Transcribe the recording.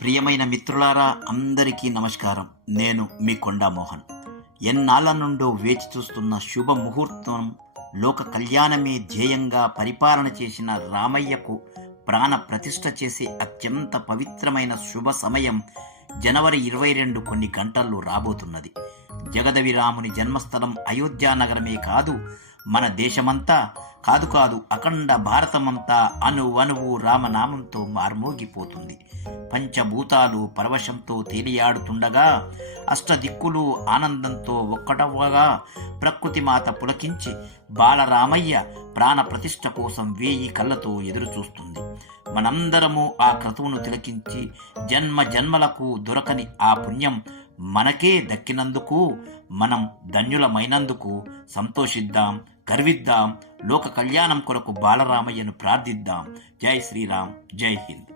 ప్రియమైన మిత్రులారా, అందరికీ నమస్కారం. నేను మీ కొండా మోహన్. ఎన్నాళ్ళ నుండో వేచి చూస్తున్న శుభ ముహూర్తం, లోక కళ్యాణమే ధ్యేయంగా పరిపాలన చేసిన రామయ్యకు ప్రాణ ప్రతిష్ఠ చేసే అత్యంత పవిత్రమైన శుభ సమయం జనవరి 22 కొన్ని గంటల్లో రాబోతున్నది. జగదవి రాముని జన్మస్థలం అయోధ్య నగరమే కాదు, మన దేశమంతా కాదు అఖండ భారతమంతా అణువణువు రామనామంతో మార్మోగిపోతుంది. పంచభూతాలు పరవశంతో తేలియాడుతుండగా, అష్టదిక్కులు ఆనందంతో ఒక్కటవ్వగా, ప్రకృతి మాత పులకించి బాలరామయ్య ప్రాణ ప్రతిష్ఠ కోసం 1000 కళ్ళతో ఎదురు చూస్తుంది. మనందరము ఆ క్రతువును తిలకించి జన్మ జన్మలకు దొరకని ఆ పుణ్యం మనకే దక్కినందుకు, మనం ధన్యులమైనందుకు సంతోషిద్దాం, గర్విద్దాం. లోక కళ్యాణం కొరకు బాలరామయ్యను ప్రార్థిద్దాం. జై శ్రీరామ్, జై హింద్.